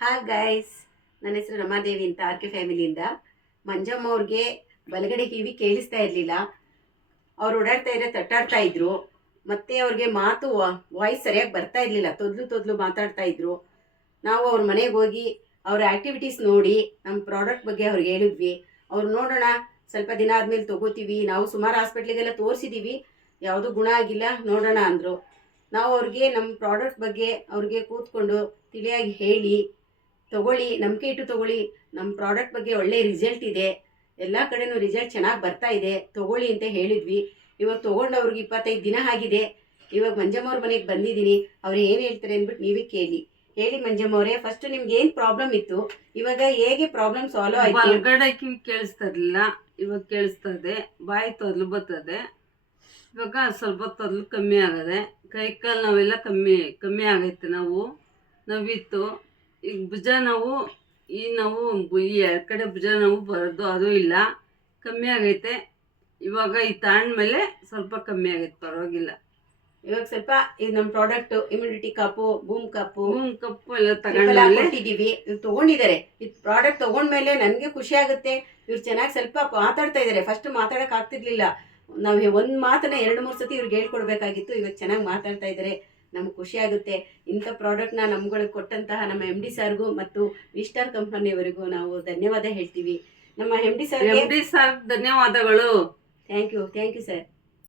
Hi guys, ನನ್ನ ಹೆಸರು ರಮಾದೇವಿ ಅಂತ ಆರ್ಕೆ ಫ್ಯಾಮಿಲಿಯಿಂದ. ಮಂಜಮ್ಮ ಅವ್ರಿಗೆ ಬಲಗಡೆ ಕಿವಿ ಕೇಳಿಸ್ತಾ ಇರಲಿಲ್ಲ. ಅವ್ರು ಓಡಾಡ್ತಾ ಇದ್ರೆ ತಟ್ಟಾಡ್ತಾ ಇದ್ರು. ಮತ್ತೆ ಅವ್ರಿಗೆ ಮಾತು ವಾಯ್ಸ್ ಸರಿಯಾಗಿ ಬರ್ತಾ ಇರಲಿಲ್ಲ, ತೊದ್ಲು ಮಾತಾಡ್ತಾ ಇದ್ರು. ನಾವು ಅವ್ರ ಮನೆಗೆ ಹೋಗಿ ಅವ್ರ ಆ್ಯಕ್ಟಿವಿಟೀಸ್ ನೋಡಿ ನಮ್ಮ ಪ್ರಾಡಕ್ಟ್ ಬಗ್ಗೆ ಅವ್ರಿಗೆ ಹೇಳಿದ್ವಿ. ಅವ್ರು ನೋಡೋಣ, ಸ್ವಲ್ಪ ದಿನ ಆದಮೇಲೆ ತೊಗೋತೀವಿ, ನಾವು ಸುಮಾರು ಹಾಸ್ಪಿಟ್ಲಿಗೆಲ್ಲ ತೋರಿಸಿದ್ದೀವಿ, ಯಾವುದೂ ಗುಣ ಆಗಿಲ್ಲ, ನೋಡೋಣ ಅಂದರು. ನಾವು ಅವ್ರಿಗೆ ನಮ್ಮ ಪ್ರಾಡಕ್ಟ್ ಬಗ್ಗೆ ಅವ್ರಿಗೆ ಕೂತ್ಕೊಂಡು ತಿಳಿಯಾಗಿ ಹೇಳಿ, ತೊಗೊಳ್ಳಿ, ನಂಬಿಕೆ ಇಟ್ಟು ತೊಗೊಳ್ಳಿ, ನಮ್ಮ ಪ್ರಾಡಕ್ಟ್ ಬಗ್ಗೆ ಒಳ್ಳೆ ರಿಸಲ್ಟ್ ಇದೆ, ಎಲ್ಲ ಕಡೆನೂ ರಿಸಲ್ಟ್ ಚೆನ್ನಾಗಿ ಬರ್ತಾ ಇದೆ, ತೊಗೊಳ್ಳಿ ಅಂತ ಹೇಳಿದ್ವಿ. ಇವಾಗ ತೊಗೊಂಡವ್ರಿಗೆ 25 ದಿನ ಆಗಿದೆ. ಇವಾಗ ಮಂಜಮ್ಮ ಅವ್ರ ಮನೆಗೆ ಬಂದಿದ್ದೀನಿ. ಅವ್ರು ಏನು ಹೇಳ್ತಾರೆ ಅಂದ್ಬಿಟ್ಟು ನೀವೇ ಕೇಳಿ. ಹೇಳಿ ಮಂಜಮ್ಮ ಅವರೇ, ಫಸ್ಟ್ ನಿಮ್ಗೆ ಏನು ಪ್ರಾಬ್ಲಮ್ ಇತ್ತು, ಇವಾಗ ಹೇಗೆ ಪ್ರಾಬ್ಲಮ್ ಸಾಲ್ವ್ ಆಯ್ತು? ಹೊರಗಡೆ ಕಿವಿ ಕೇಳಿಸ್ತಾ ಇರಲಿಲ್ಲ, ಇವಾಗ ಕೇಳಿಸ್ತದೆ. ಬಾಯಿ ತೊದಲು ಬರ್ತದೆ. ಇವಾಗ ಸ್ವಲ್ಪ ತೊದಲು ಕಮ್ಮಿ ಆಗದೆ. ಕೈ ಕಾಲು ನೋವೆಲ್ಲ ಕಮ್ಮಿ ಆಗೈತೆ. ನೋವಿತ್ತು. ಈಗ ಭುಜ ನೋವು, ಈ ನೋವು, ಈ ಎರಡು ಕಡೆ ಭುಜ ನೋವು ಬರೋದು ಅದು ಇಲ್ಲ, ಕಮ್ಮಿ ಆಗೈತೆ. ಇವಾಗ ಈ ತಾಂಡ್ಮೇಲೆ ಸ್ವಲ್ಪ ಕಮ್ಮಿ ಆಗೈತೆ, ಪರವಾಗಿಲ್ಲ. ಇವಾಗ ಸ್ವಲ್ಪ ಇದು ನಮ್ಮ ಪ್ರಾಡಕ್ಟ್ ಇಮ್ಯುನಿಟಿ ಕಪ್ಪು, ಬೂಮ್ ಕಪ್ಪು ಎಲ್ಲ ತಗೊಂಡಿದ್ದೀವಿ. ಇವ್ರು ತೊಗೊಂಡಿದ್ದಾರೆ. ಇದು ಪ್ರಾಡಕ್ಟ್ ತೊಗೊಂಡ್ಮೇಲೆ ನನಗೆ ಖುಷಿ ಆಗುತ್ತೆ. ಇವ್ರು ಚೆನ್ನಾಗಿ ಸ್ವಲ್ಪ ಮಾತಾಡ್ತಾ ಇದ್ದಾರೆ. ಫಸ್ಟ್ ಮಾತಾಡೋಕೆ ಆಗ್ತಿರ್ಲಿಲ್ಲ. ನಾವು ಒಂದು ಮಾತನ್ನ 2-3 ಸತಿ ಇವ್ರಿಗೆ ಹೇಳ್ಕೊಡ್ಬೇಕಾಗಿತ್ತು. ಇವಾಗ ಚೆನ್ನಾಗಿ ಮಾತಾಡ್ತಾ ಇದ್ದಾರೆ, ನಮ್ಗೆ ಖುಷಿ ಆಗುತ್ತೆ. ಇಂಥ ಪ್ರಾಡಕ್ಟ್ನ ನಮ್ಗಳಿಗೆ ಕೊಟ್ಟಂತಹ ನಮ್ಮ MD ಸರ್ಗೂ ಮತ್ತು ವಿಸ್ಟಾರ್ ಕಂಪನಿಯವರಿಗೂ ನಾವು ಧನ್ಯವಾದ ಹೇಳ್ತೀವಿ. ನಮ್ಮ MD ಸರ್ ಧನ್ಯವಾದಗಳು. Thank you sir.